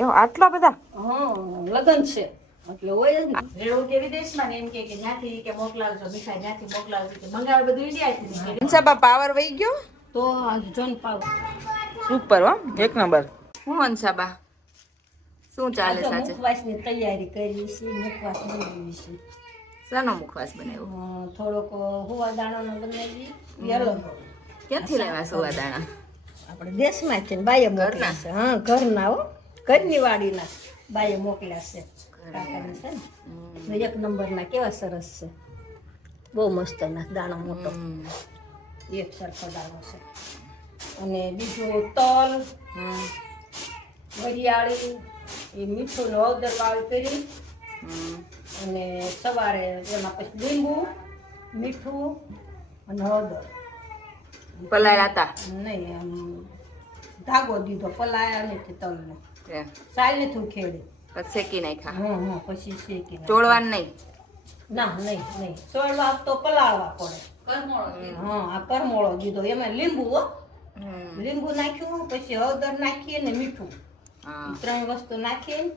ગયો આટલા બધા. હા લગન છે એટલે હોય જ ને. રેવું કે વિદેશમાં ને એમ કે ત્યાંથી કે મોકલાવજો મીઠાઈ ત્યાંથી મોકલાવજો કે મંગાવે બધું ઇન્ડિયાથી. હંસાબા પાવર વહી ગયો. તો જોન પાવ સુપર હો, એક નંબર. હું હંસાબા શું ચાલે સાચે? મુખવાસની તૈયારી કરી છે. મુખવાસ બનાવી છે. શાનો મુખવાસ બનાવ્યો? થોડોક હુવા દાણાનો બનાવી યલો. ક્યાંથી લેવા સુવા દાણા? આપણે દેશમાંથી ને બાઈએ મોકલ્યા છે. હા ઘરના હો, ઘરની વાડીના બાઈએ મોકલ્યા છે. કાકાની છે ને એક નંબરના કેવા સરસ છે. બહુ મસ્ત ના દાણો મોટો એક સરખો દાણો છે. અને બીજું તલ વરિયાળી એ મીઠું ને હળદર વાળી કરી અને સવારે એમાં પછી લીંબુ મીઠું અને હળદર પલાળ્યા હતા નહીં આમ ધાગો દીધો પલાયા નથી તલનો સાલ નથી ઉખેડી પછી શેકી નાખ્યા. હા પછી શેકી ચોળવાનું નહીં? ના નહીં ચોળવા તો પલાળવા પડે. હા આ કરમોળો દીધો એમાં લીંબુ હો લીંબુ નાખ્યું પછી હળદર નાખીએ ને મીઠું 3 વસ્તુ નાખીને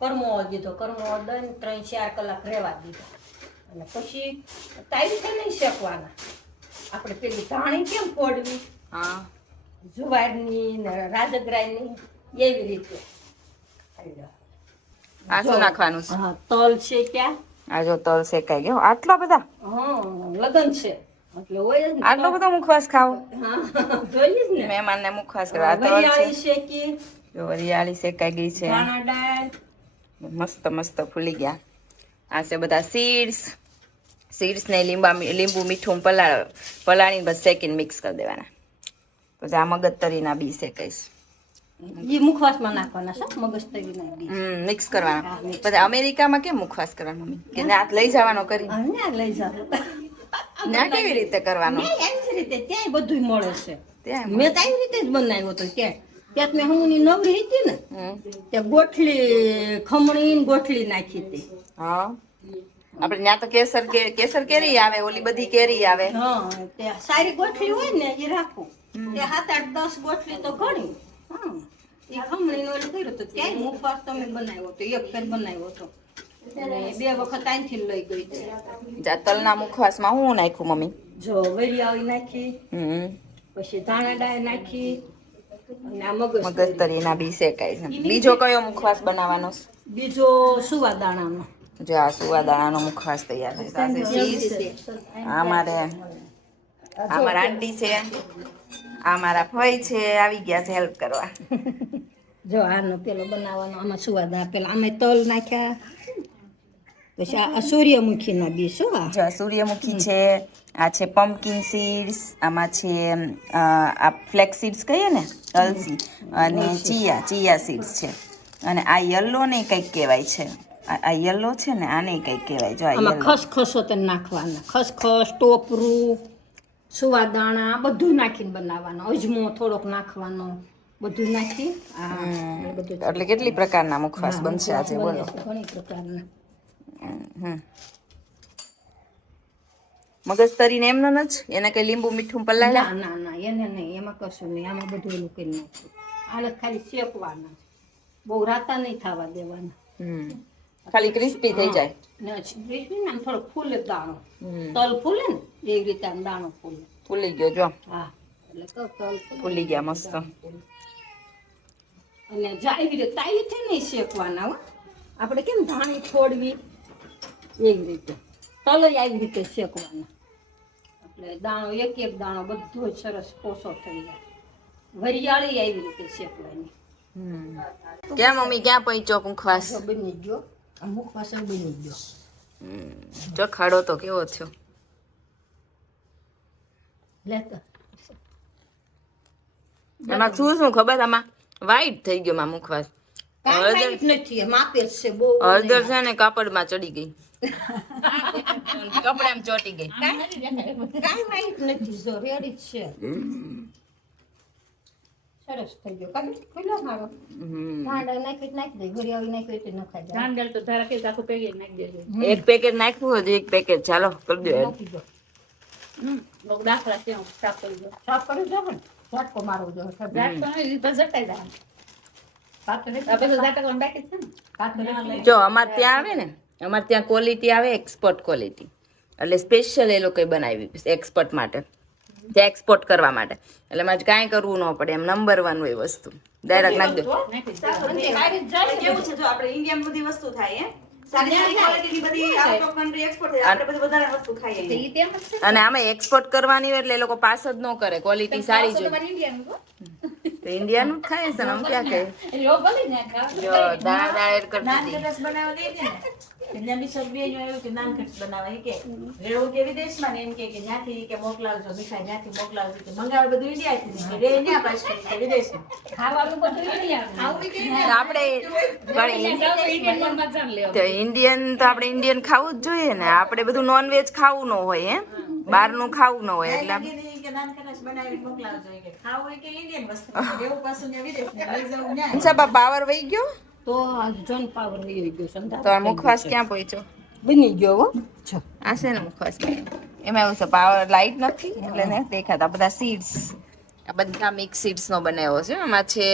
કરમોળો દીધો. કરમોળો દઈને 3-4 કલાક રહેવા દીધો અને પછી તાવીથી નહીં શેકવાના. આપણે પેલી ધાણી કેમ ફોડવી જુવારની ને રાજગરાની એવી રીતે. આ શું નાખવાનું છે? હા તલ શેક્યા. આ જો તલ શેકાઈ ગયો આટલા બધા. હા લગન છે એટલે હોય જ ને. આટલો બધો મુખવાસ ખાવો? હા જોઈએ જ ને. મહેમાનને મુખવાસ કરવા. વરિયાળી શેકી જો વરિયાળી શેકાઈ ગઈ છે. ધાણા દાળ મસ્ત મસ્ત ફૂલી ગયા. આ છે બધા સીડ્સ ને લીંબુ મીઠું પલાળીને બસ શેકીને મિક્સ કરી દેવાના. પછી આ મગજતરીના બી શેકાઈશ. એ મુખવાસમાં નાખવાના છે મગજતરીના બી. મિક્સ કરવાના. પછી અમેરિકામાં કેમ મુખવાસ કરવાનો મમ્મી? કે ના લઈ જવાનો કરી? ત્યાં લઈ જાવ. ના કેવી રીતે કરવાનો? એવી જ રીતે ત્યાંય બધું મળે છે. ત્યાં મેં તો આવી રીતે જ બનાવ્યો હતો. ત્યાં મેં હું નવરી હતી ને ત્યાં ખમણી ગોઠલી નાખી હતી. હા આપણે ત્યાં તો કેસર કેરી આવે, ઓલી બધી કેરી આવે. હા ત્યાં સારી ગોઠલી હોય ને એ રાખું. ત્યાં 7-8-10 ગોઠલી તો ઘણી. એ ખમણી ઓલી કર્યો તો ક્યાંય મુખવાસ તમે બનાવ્યો હતો. એક ફેર બનાવ્યો હતો અને 2 વખત અહીંથી લઈ ગઈ છે. તલના મુખવાસમાં હું નાખ્યું મમ્મી? જો વરિયાળી નાખી પછી ધાણા દાળ નાખી અને આ મગજતરીના બી શેકાય છે. બીજો કયો મુખવાસ બનાવવાનો છે? બીજો સુવા દાણાનો. જો આ સુવા દાણાનો મુખવાસ તૈયાર થાય છે. આ મારા આંટી છે, આ મારા ભાઈ છે, આવી ગયા છે હેલ્પ કરવા. જો આનો પેલો બનાવવાનો. આમાં સુવા દાણા પેલા આમાં તલ નાખ્યા. પછી આ સૂર્યમુખીના બી શું? જો સૂર્યમુખી છે, આ છે પમ્પકિન સીડ્સ, આમાં છે આ ફ્લેક્સ સીડ્સ કહીએ ને અલસી, અને ચિયા સીડ્સ છે. અને આ યલો ને કંઈક કહેવાય છે. આ યલો છે ને આને કંઈક કહેવાય. જો આમાં ખસખસો તે નાખવાના. ખસખસ ટોપરું સુવા દાણા બધું નાખીને બનાવવાનો. અજમો થોડોક નાખવાનો. બધું નાખી બધું. એટલે કેટલી પ્રકારના મુખવાસ બનશે આજે બોલો? ઘણી પ્રકારના. મગજતરીને એમનો ન જ? એને કઈ લીંબુ મીઠું પલાળ્યા? ના એને નહીં. એમાં કશું નહીં. આમાં બધું એનું કરી નાખ્યું. આને ખાલી શેકવાના. બહુ રાતા નહીં થવા દેવાના. ખાલી ક્રિસ્પી થઈ જાય. આમ થોડો ફૂલે દાણો. તલ ફૂલે ને એવી રીતે આમ દાણો ફૂલે. ફૂલી ગયો જો. હા એટલે તો તલ ફૂલી ગયા મસ્ત. અને એવી રીતે તાવીથી નહીં શેકવાના હો. આપણે કેમ ધાણી છોડવી એવી રીતે તલ આવી રીતે શેકવાના. એટલે દાણો એક દાણો બધો જ સરસ કોસો થઈ જાય. વરિયાળી આવી રીતે શેકવાની. ક્યાં મમ્મી ક્યાં પહોંચ્યો મુખવાસ? બની ગયો. આ મુખવાસ બની ગયો. જો ખાડો તો કેવો થયો. લેતો એમાં શું ખબર? આમાં વાઈટ થઈ ગયો માં મુખવાસ. હળદર નથી માપે છે બહુ. હળદર છે ને કાપડમાં ચડી ગઈ. કપડામાં ચોટી ગઈ. કાંઈ વાઈટ નથી. જો રેડી છે. સરસ થઈ ગયો. કાઢી ખુલ્લો મારો. ધાંડા નાખી દે. વરિયાળી નાખી એટલે નખાઈ જાય. ધાંડલ તો ધારા કે આખું પેકેટ નાખી દેજો. એક પેકેટ નાખ્યું હજી એક પેકેટ. ચાલો કરી દો. નાખી દો. બહુ દાખલા છે સાફ કરી દો. સાફ કરી દો ને. ઝાટકો મારવો જોઈએ. ઝાટ તો નહીં, બસ જટાઈ દે. જો અમારે ત્યાં આવે ને, અમારે ત્યાં ક્વોલિટી આવે એક્સપોર્ટ ક્વોલિટી, એટલે સ્પેશિયલ એ લોકોએ બનાવી એક્સપોર્ટ માટે, ત્યાં એક્સપોર્ટ કરવા માટે, એટલે મારે કાંઈ કરવું ન પડે, એમ નંબર 1 હોય વસ્તુ, ડાયરેક્ટ નાખી દો. કેવું છે જો આપણે ઇન્ડિયન બધી વસ્તુ થાય સારી સારી ક્વોલિટીની બધી આઉટ ઓફ કન્ટ્રી એક્સપોર્ટ થાય, આપણે બધી વધારે વસ્તુ ખાઈએ. અને આમાં એક્સપોર્ટ કરવાની હોય એટલે એ લોકો પાસ જ ન કરે, ક્વોલિટી સારી જોઈએ. તો ઇન્ડિયાનું જ ખાય છે ને, આમ ક્યાં કહે જો દાણા એડ કરી નાન દીધી. કટસ બનાવવા દે છે ને પંજાબી સબ્જી એનું એવું કે નાન કટસ બનાવવા કે રેવું કે વિદેશમાં ને એમ કે જ્યાંથી કે મોકલાવજો મીઠાઈ જ્યાંથી મોકલાવજો કે મંગાવે બધું ઇન્ડિયાથી કે રે ન્યા પાછું કે વિદેશમાં ખાવાનું બધું આપણે ઇન્ડિયન તો આપણે ઇન્ડિયન ખાવું જ જોઈએ ને, આપણે બધું નોનવેજ ખાવું ન હોય, બહારનું ખાવું ન હોય, એટલે કે નાન કટસ બનાવી મોકલાવજો કે ખાવું હોય કે ઇન્ડિયન વસ્તુ રેવું પાછું ને વિદેશમાં લઈ જવું ન્યા. સાબા પાવર વહી ગયો તો આ જોન પાવર વહી ગયો સંધા તો આ મુખવાસ ક્યાં પહોંચ્યો? બની ગયો હો. આ છે ને મુખવાસ, એમાં એવું છે પાવર લાઈટ નથી એટલે ને દેખાતા. બધા સીડ્સ, આ બધા મિક્સ સીડ્સ નો બનાવ્યો છે. એમાં છે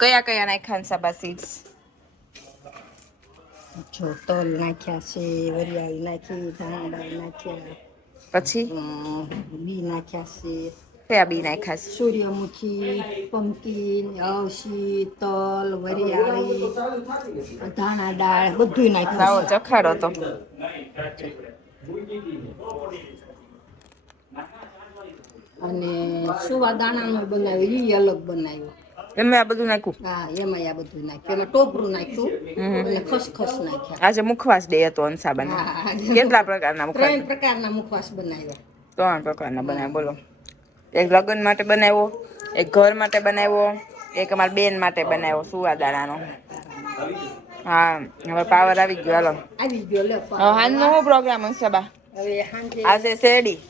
કયા કયા નાખ્યા સાબા સીડ્સ? જો તલ નાખ્યા છે, વરિયાળી નાખી, ધાણા નાખ્યા, પછી બી નાખ્યા છે, કયા બી નાખ્યા છે? સૂર્યમુખી, પમ્પકિન, અળસી, તલ, વરિયાળી, ધાણા દાળ બધું લાવો નાખ્યું છે. ચખાડો તો. અને સુવા દાણાનું બનાવ્યું, ઈ અલગ બનાવ્યું. એમાં આ બધું નાખ્યું. હા, એમાં આ બધું નાખ્યું. એમાં ટોપરું નાખ્યું અને ખસખસ નાખ્યા. આજે મુખવાસ ડે હતો અંસાબાનો. હા, કેટલા પ્રકારના મુખવાસ? 3 પ્રકારના મુખવાસ બનાવ્યા. 3 પ્રકારના બનાવ્યા. બોલો. એક લગ્ન માટે બનાવ્યો, એક ઘર માટે બનાવ્યો, એક અમારા બેન માટે બનાવ્યો સુવાદાણાનો. હા, હવે પાવર આવી ગયો. હાલો આવી ગયો લે. હાલનો શું પ્રોગ્રામ અંસાબા? હવે સાંજે આજે શેરડી.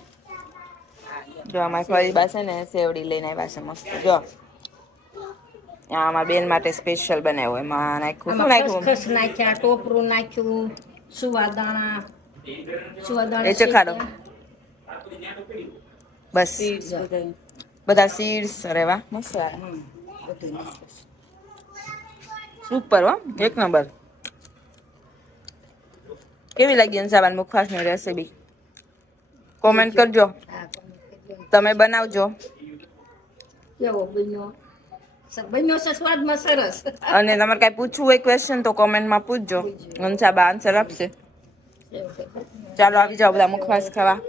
જો અમારી ફરીબા છે ને સેવડી લઈને આવ્યા છે મસ્ત. જો આ અમારા બેન માટે સ્પેશિયલ બનાવ્યો. એમાં નાખ્યું શું નાખ્યું? ખસખસ નાખ્યા, ટોપરું નાખ્યું, સુવાદાણા એ ચખાડો બસ. બધા સીડ્સ. અરે વાહ, મસ્ત. બધું નાખ્યું. સુપર હો, એક નંબર. કેવી લાગી અંસાબાન મુખવાસની રેસીપી? કોમેન્ટ કરજો, હા, તમે બનાવજો. કેવો બન્યો? બન્યો છે સ્વાદમાં સરસ. અને તમારે કાંઈ પૂછવું હોય ક્વેશ્ચન તો કોમેન્ટમાં પૂછજો, અંસાબા આન્સર આપશે. ચાલો આવી જાઓ બધા મુખવાસ ખાવા.